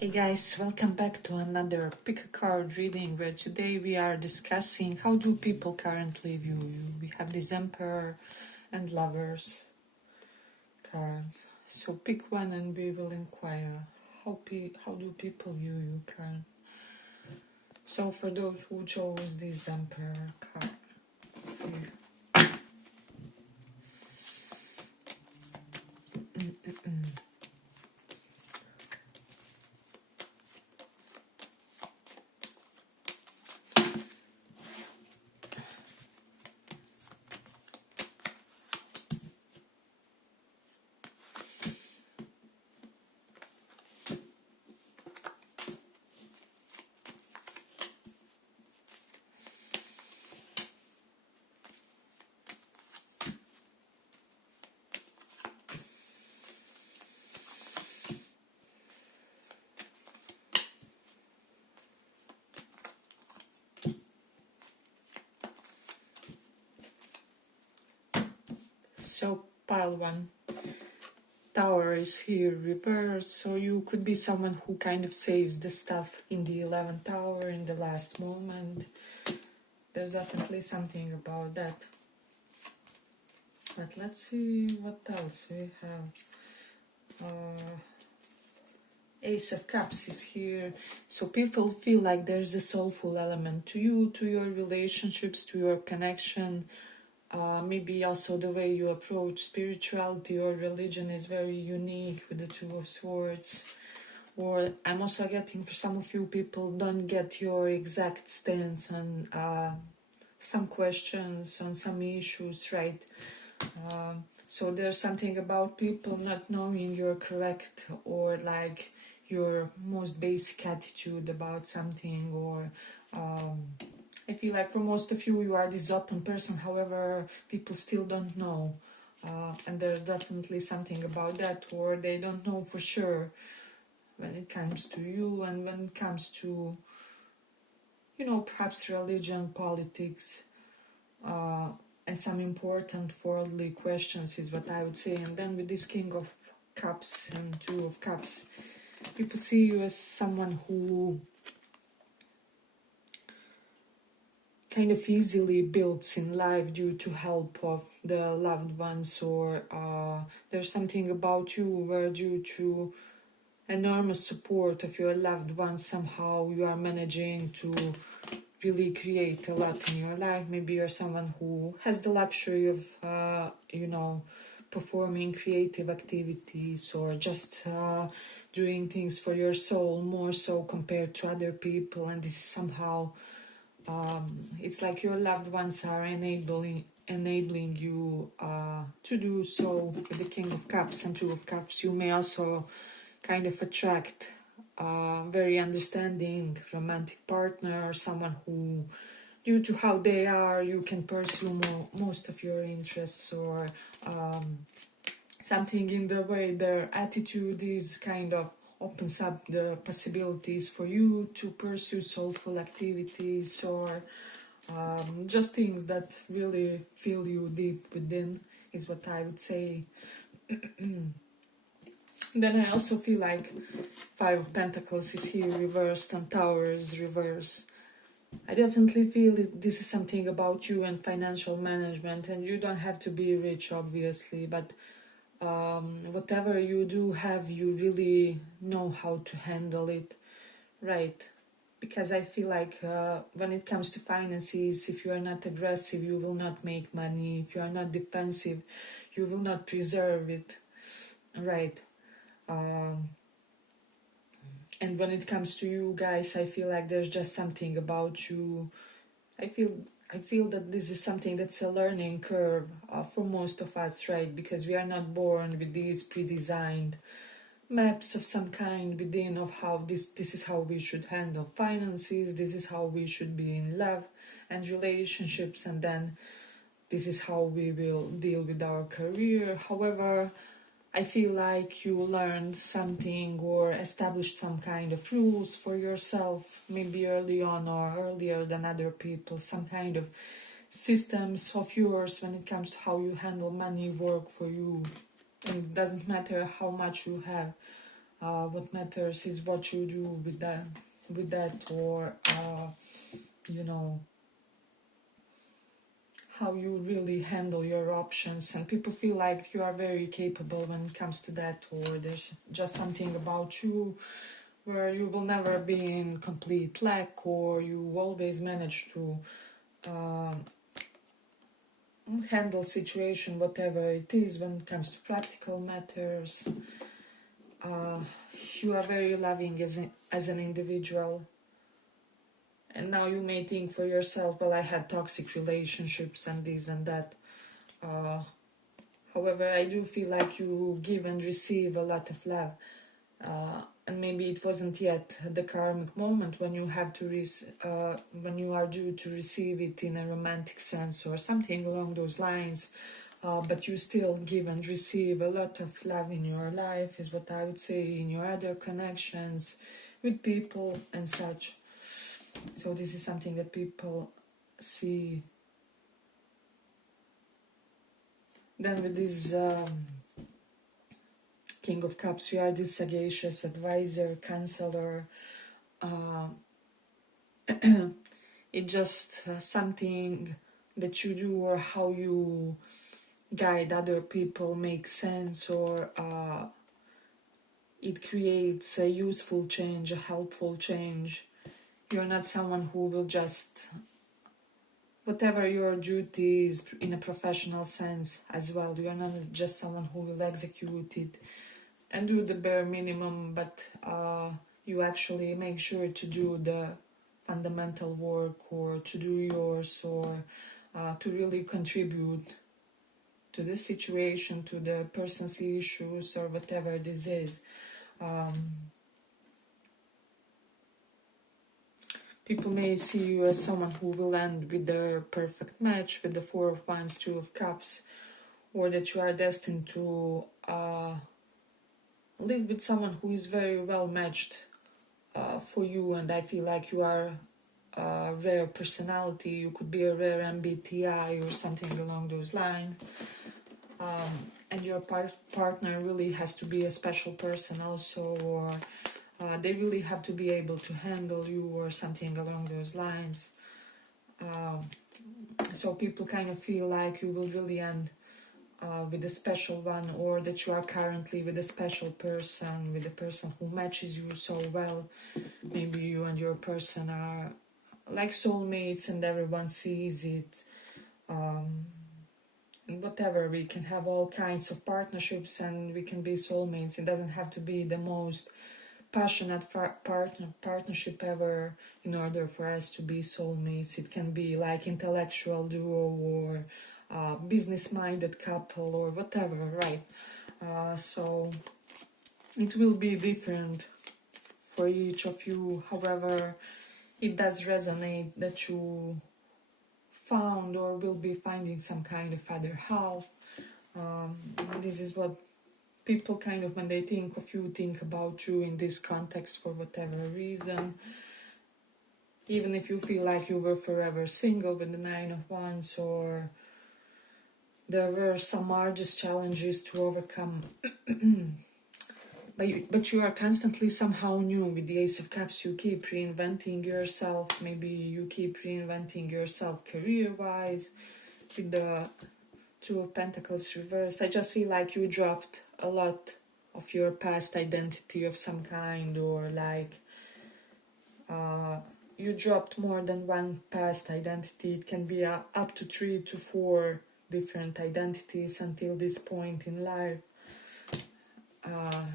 Hey guys, welcome back to another pick a card reading where today we are discussing how do people currently view you. We have this Emperor and Lovers cards. So pick one and we will inquire how do people view you currently. So for those who chose this Emperor card, let's see. So pile one. Tower is here reversed, so you could be someone who kind of saves the stuff in the 11th tower in the last moment. There's definitely something about that. But let's see what else we have. Ace of Cups is here, so people feel like there's a soulful element to you, to your relationships, to your connection. Maybe also the way you approach spirituality or religion is very unique with the Two of Swords. Or I'm also getting, for some of you, people don't get your exact stance on some questions, on some issues, right? So there's something about people not knowing your correct or like your most basic attitude about something, or I feel like for most of you, you are this open person, however, people still don't know. And there's definitely something about that, or they don't know for sure when it comes to you and when it comes to, perhaps religion, politics, and some important worldly questions is what I would say. And then with this King of Cups and Two of Cups, people see you as someone who kind of easily builds in life due to help of the loved ones, or there's something about you where due to enormous support of your loved ones somehow you are managing to really create a lot in your life. Maybe you're someone who has the luxury of performing creative activities, or just doing things for your soul more so compared to other people, and this is somehow it's like your loved ones are enabling you to do so. With the King of Cups and Two of Cups, you may also kind of attract a very understanding romantic partner, or someone who, due to how they are, you can pursue most of your interests, or something in the way their attitude is kind of opens up the possibilities for you to pursue soulful activities, or just things that really feel you deep within, is what I would say. Then I also feel like Five of Pentacles is here reversed and Tower is reversed. I definitely feel that this is something about you and financial management, and you don't have to be rich, obviously, but whatever you do have, you really know how to handle it, right? Because I feel like when it comes to finances, if you are not aggressive, you will not make money. If you are not defensive, you will not preserve it, right? And when it comes to you guys, I feel like there's just something about you. I feel that this is something that's a learning curve for most of us, right? Because we are not born with these pre-designed maps of some kind within of how this is how we should handle finances, this is how we should be in love and relationships, and then this is how we will deal with our career. However, I feel like you learned something or established some kind of rules for yourself, maybe early on or earlier than other people, some kind of systems of yours when it comes to how you handle money work for you. And it doesn't matter how much you have. What matters is what you do with that, or you know, how you really handle your options. And people feel like you are very capable when it comes to that, or there's just something about you where you will never be in complete lack, or you always manage to uh, handle situation, whatever it is, when it comes to practical matters. You are very loving as an individual. And now you may think for yourself, well, I had toxic relationships and this and that. However, I do feel like you give and receive a lot of love. And maybe it wasn't yet the karmic moment when you have to when you are due to receive it in a romantic sense or something along those lines. But you still give and receive a lot of love in your life, is what I would say, in your other connections with people and such. So this is something that people see. Then with this King of Cups, you are this sagacious advisor, counselor. It's just something that you do, or how you guide other people makes sense, or it creates a useful change, a helpful change. You're not someone who will just, whatever your duty is in a professional sense as well, you're not just someone who will execute it and do the bare minimum, but you actually make sure to do the fundamental work, or to do yours, or to really contribute to the situation, to the person's issues, or whatever this is. People may see you as someone who will end with the perfect match, with the Four of Wands, Two of Cups, or that you are destined to live with someone who is very well matched for you. And I feel like you are a rare personality. You could be a rare MBTI or something along those lines. And your partner really has to be a special person also, or they really have to be able to handle you, or something along those lines. So people kind of feel like you will really end with a special one, or that you are currently with a special person, with a person who matches you so well. Maybe you and your person are like soulmates and everyone sees it. And whatever, we can have all kinds of partnerships and we can be soulmates. It doesn't have to be the most passionate partnership ever in order for us to be soulmates. It can be like intellectual duo, or business-minded couple, or whatever, right? So it will be different for each of you. However, it does resonate that you found or will be finding some kind of other half. This is what people kind of, when they think of you, think about you in this context for whatever reason. Even if you feel like you were forever single with the Nine of Wands, or there were some arduous challenges to overcome, but you are constantly somehow new. With the Ace of Cups, you keep reinventing yourself. Maybe you keep reinventing yourself career-wise. With the Two of Pentacles reversed, I just feel like you dropped a lot of your past identity of some kind, or like you dropped more than one past identity. It can be up to 3 to 4 different identities until this point in life.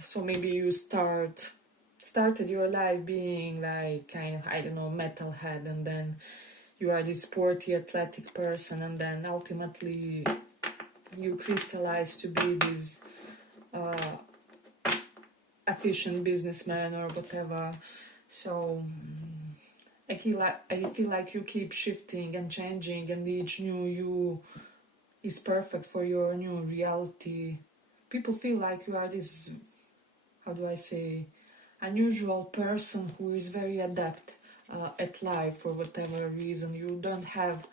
So maybe you started your life being like kind of, I don't know, metalhead, and then you are this sporty, athletic person, and then ultimately you crystallize to be this efficient businessman or whatever. So I feel like you keep shifting and changing, and each new you is perfect for your new reality. People feel like you are this, how do I say, unusual person who is very adept at life for whatever reason. You don't have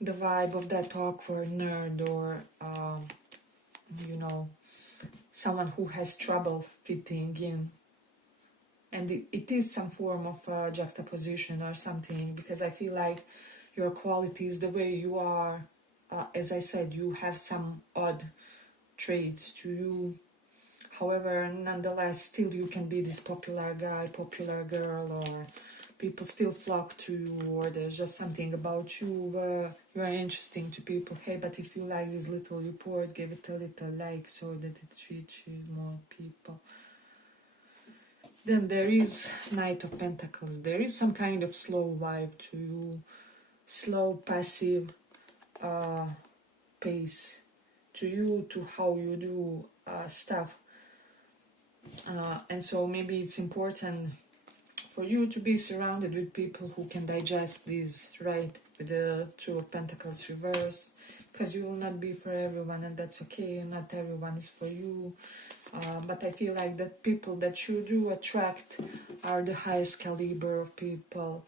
the vibe of that awkward nerd, or someone who has trouble fitting in. And it is some form of juxtaposition or something, because I feel like your qualities, the way you are, as I said, you have some odd traits to you. However, nonetheless, still you can be this popular guy, popular girl, or people still flock to you, or there's just something about you where you are interesting to people. Hey, but if you like this little report, give it a little like so that it reaches more people. Then there is Knight of Pentacles. There is some kind of slow vibe to you, slow, passive pace to you, to how you do stuff. And so maybe it's important for you to be surrounded with people who can digest this, right? With the Two of Pentacles reversed, because you will not be for everyone, and that's okay. Not everyone is for you. But I feel like the people that you do attract are the highest caliber of people.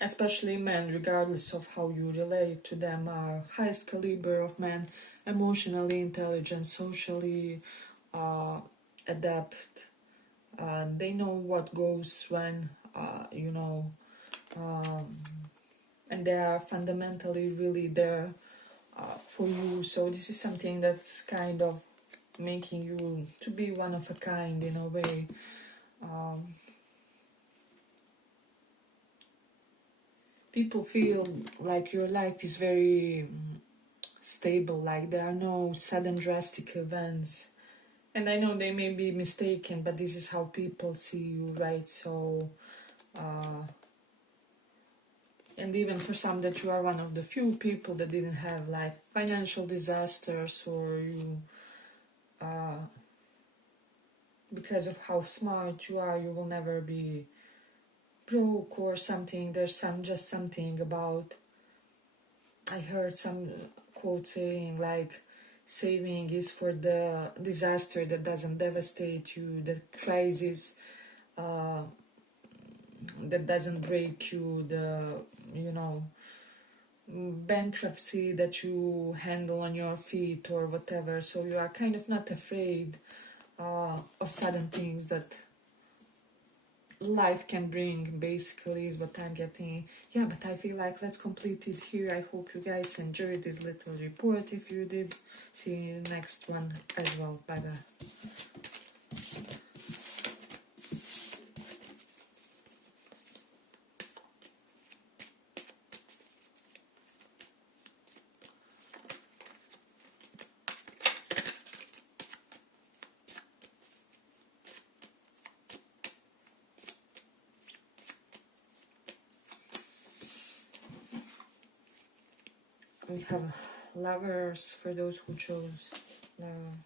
Especially men, regardless of how you relate to them, are highest caliber of men, emotionally intelligent, socially adept. They know what goes when, and they are fundamentally really there for you. So this is something that's kind of making you to be one of a kind in a way. People feel like your life is very stable, like there are no sudden drastic events. And I know they may be mistaken, but this is how people see you, right? So, and even for some that you are one of the few people that didn't have like financial disasters, or you, because of how smart you are, you will never be broke or something. There's just something about, I heard some quote saying like, saving is for the disaster that doesn't devastate you, the crisis that doesn't break you, the, bankruptcy that you handle on your feet or whatever. So you are kind of not afraid of sudden things that life can bring, basically, is what I'm getting. Yeah, but I feel like let's complete it here. I hope you guys enjoyed this little report. If you did, see you in the next one as well. Bye bye. We have Lovers for those who chose Lover.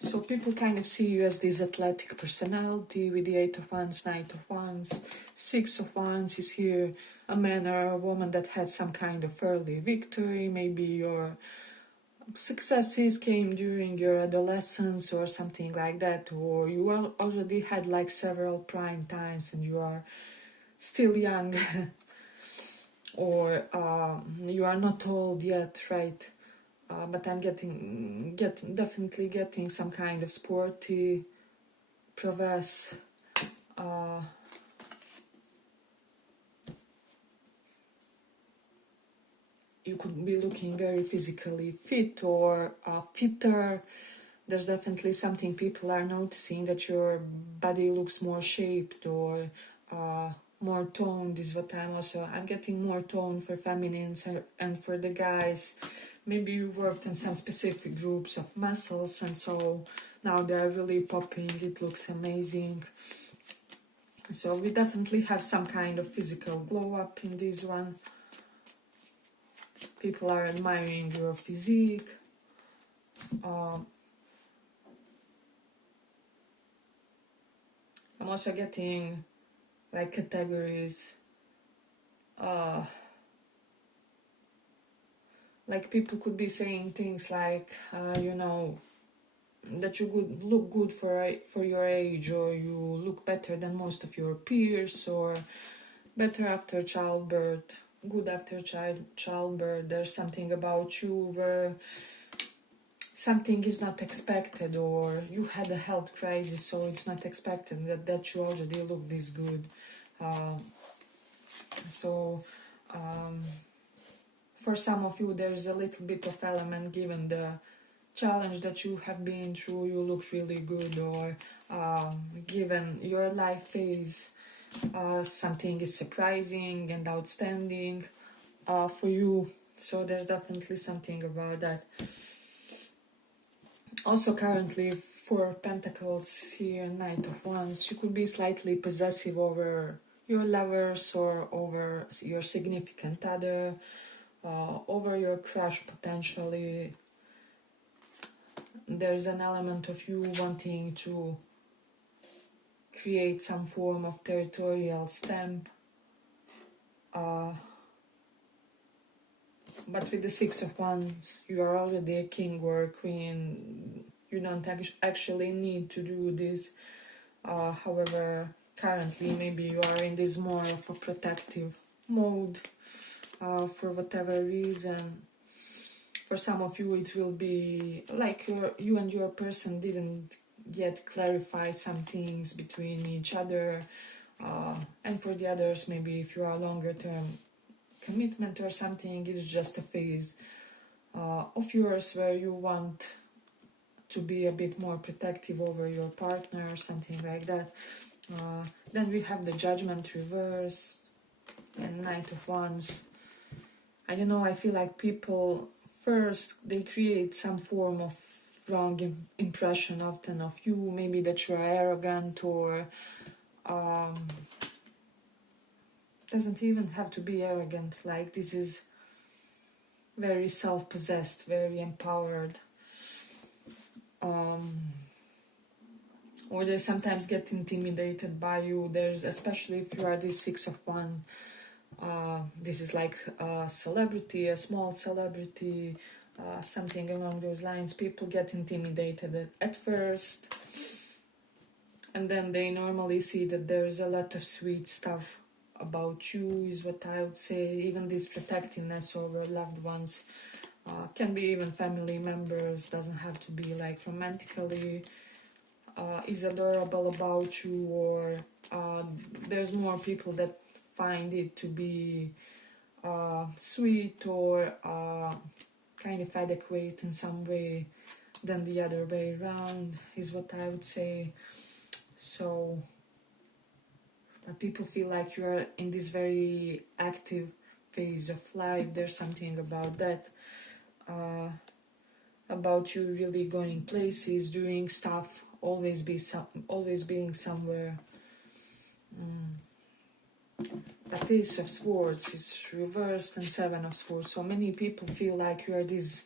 So people kind of see you as this athletic personality with the Eight of Wands, Knight of Wands. Six of Wands is here, a man or a woman that had some kind of early victory. Maybe your successes came during your adolescence or something like that, or you already had like several prime times and you are still young, or you are not old yet, right? But I'm definitely getting some kind of sporty prowess. You could be looking very physically fit or fitter. There's definitely something people are noticing, that your body looks more shaped or more toned is what I'm getting more tone for feminines and for the guys. maybe you worked in some specific groups of muscles, and so now they are really popping. It looks amazing. So we definitely have some kind of physical glow up in this one. People are admiring your physique. I'm also getting like categories. Like people could be saying things like, you know, that you would look good for your age, or you look better than most of your peers, or better after childbirth, good after childbirth. There's something about you where something is not expected, or you had a health crisis, so it's not expected that you already look this good. So for some of you, there's a little bit of element given the challenge that you have been through, you look really good, or given your life phase, something is surprising and outstanding for you. So there's definitely something about that. Also currently, for Pentacles here, Knight of Wands, you could be slightly possessive over your lovers, or over your significant other, over your crush potentially. There's an element of you wanting to create some form of territorial stamp. But with the Six of Wands, you are already a king or a queen. You don't actually need to do this. However, currently maybe you are in this more of a protective mode for whatever reason. For some of you, it will be like you and your person didn't yet clarify some things between each other. And for the others, maybe if you are longer term commitment or something, it's just a phase of yours where you want to be a bit more protective over your partner or something like that. Then we have the Judgment reversed and Knight of Wands. I don't know, I feel like people first, they create some form of wrong impression often of you, maybe that you're arrogant, or doesn't even have to be arrogant, like this is very self-possessed, very empowered, or they sometimes get intimidated by you. There's, especially if you are the Six of Wands, this is like a celebrity, a small celebrity, something along those lines. People get intimidated at first, and then they normally see that there's a lot of sweet stuff about you, is what I would say. Even this protectiveness over loved ones, can be even family members, doesn't have to be like romantically, is adorable about you, or there's more people that find it to be sweet, or kind of adequate in some way than the other way around, is what I would say. So people feel like you're in this very active phase of life. There's something about that, about you really going places, doing stuff, always being somewhere. The Ace of Swords is reversed and Seven of Swords. So many people feel like you are this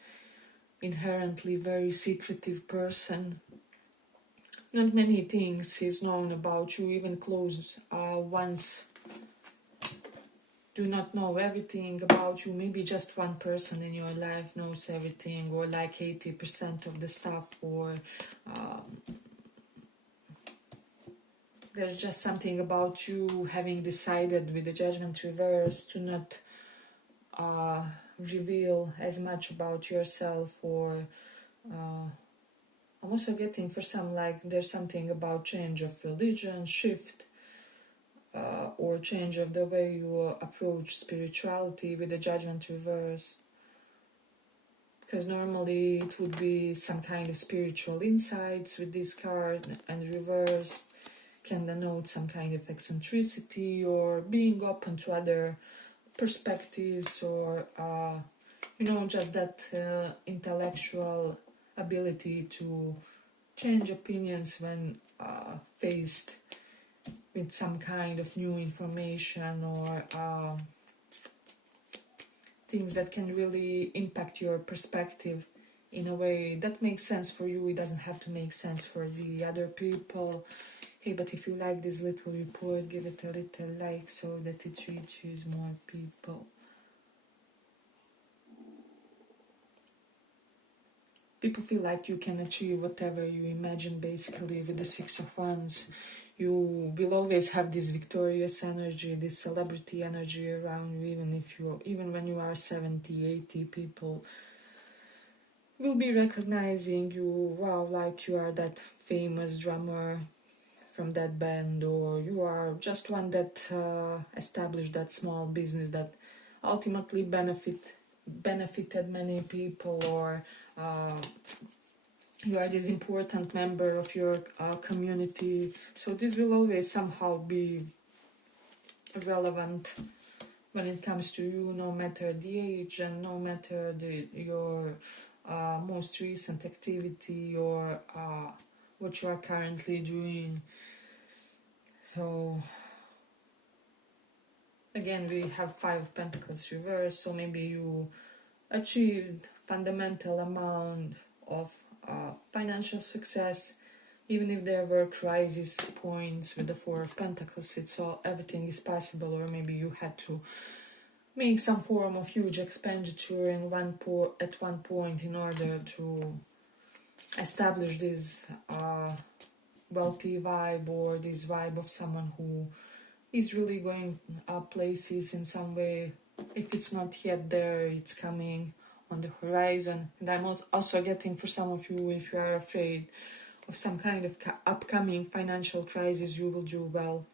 inherently very secretive person. Not many things is known about you, even close ones do not know everything about you. Maybe just one person in your life knows everything, or like 80% of the stuff, or there's just something about you having decided with the Judgment reverse to not reveal as much about yourself, or I'm also getting for some like there's something about change of religion, shift, or change of the way you approach spirituality with the Judgment reverse. Because normally it would be some kind of spiritual insights with this card, and reverse can denote some kind of eccentricity, or being open to other perspectives, or just that intellectual ability to change opinions when faced with some kind of new information or things that can really impact your perspective in a way that makes sense for you. It doesn't have to make sense for the other people. Hey, but if you like this little report, give it a little like so that it reaches more people. People feel like you can achieve whatever you imagine, basically, with the Six of Wands. You will always have this victorious energy, this celebrity energy around you, even when you are 70, 80, people will be recognizing you. Wow, like you are that famous drummer from that band, or you are just one that established that small business that ultimately benefited many people, or you are this important member of your community. So this will always somehow be relevant when it comes to you, no matter the age and no matter your most recent activity or what you are currently doing. So again, we have Five of Pentacles reversed, so maybe you achieved fundamental amount of financial success, even if there were crisis points with the Four of Pentacles. Everything is possible, or maybe you had to make some form of huge expenditure at one point in order to establish this wealthy vibe, or this vibe of someone who is really going places in some way. If it's not yet there, it's coming on the horizon. And I'm also getting, for some of you, if you are afraid of some kind of upcoming financial crisis, you will do well.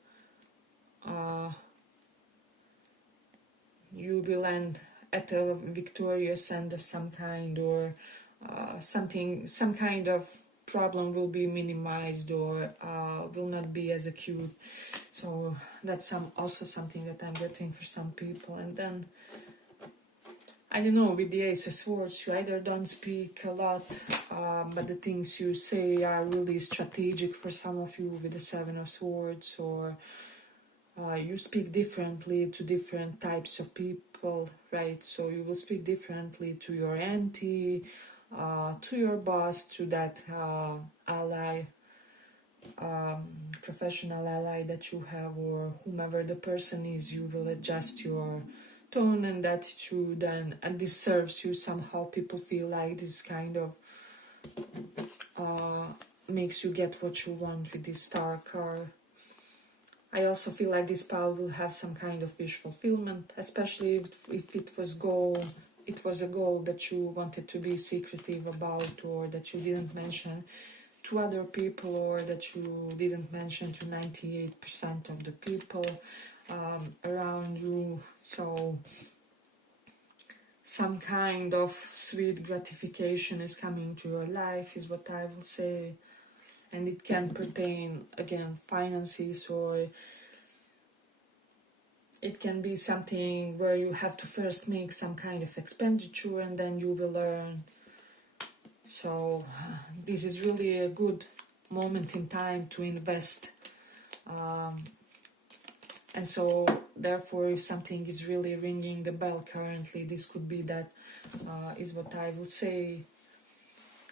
You will end at a victorious end of some kind, or some kind of problem will be minimized, or will not be as acute. So that's also something that I'm getting for some people. And then, I don't know, with the Ace of Swords, you either don't speak a lot, but the things you say are really strategic for some of you with the Seven of Swords, or you speak differently to different types of people, right? So you will speak differently to your auntie, to your boss, to that ally, professional ally that you have, or whomever the person is. You will adjust your tone and attitude, and this serves you somehow. People feel like this kind of makes you get what you want with this Star card. I also feel like this pile will have some kind of wish fulfillment, especially if it was a goal that you wanted to be secretive about, or that you didn't mention to other people, or that you didn't mention to 98% of the people around you. So some kind of sweet gratification is coming to your life, is what I will say. And it can pertain, again, finances, or it can be something where you have to first make some kind of expenditure and then you will earn. So this is really a good moment in time to invest. And so therefore, if something is really ringing the bell currently, this could be that, is what I will say.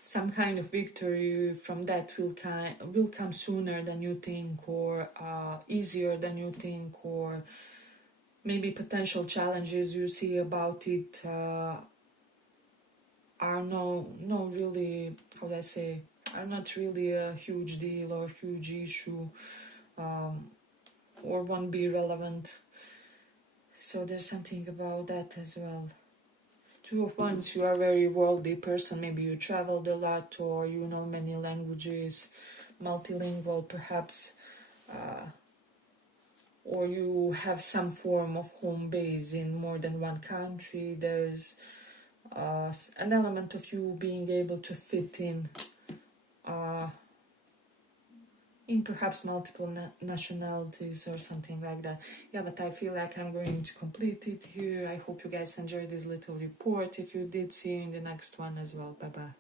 Some kind of victory from that will come sooner than you think, or easier than you think, or maybe potential challenges you see about it are really, how do I say, are not really a huge deal or huge issue, or won't be relevant. So there's something about that as well. Two of Wands, you are a very worldly person. Maybe you traveled a lot, or you know many languages, multilingual perhaps, or you have some form of home base in more than one country. There's an element of you being able to fit in in perhaps multiple nationalities or something like that. Yeah, but I feel like I'm going to complete it here. I hope you guys enjoyed this little report. If you did, see you in the next one as well. Bye bye.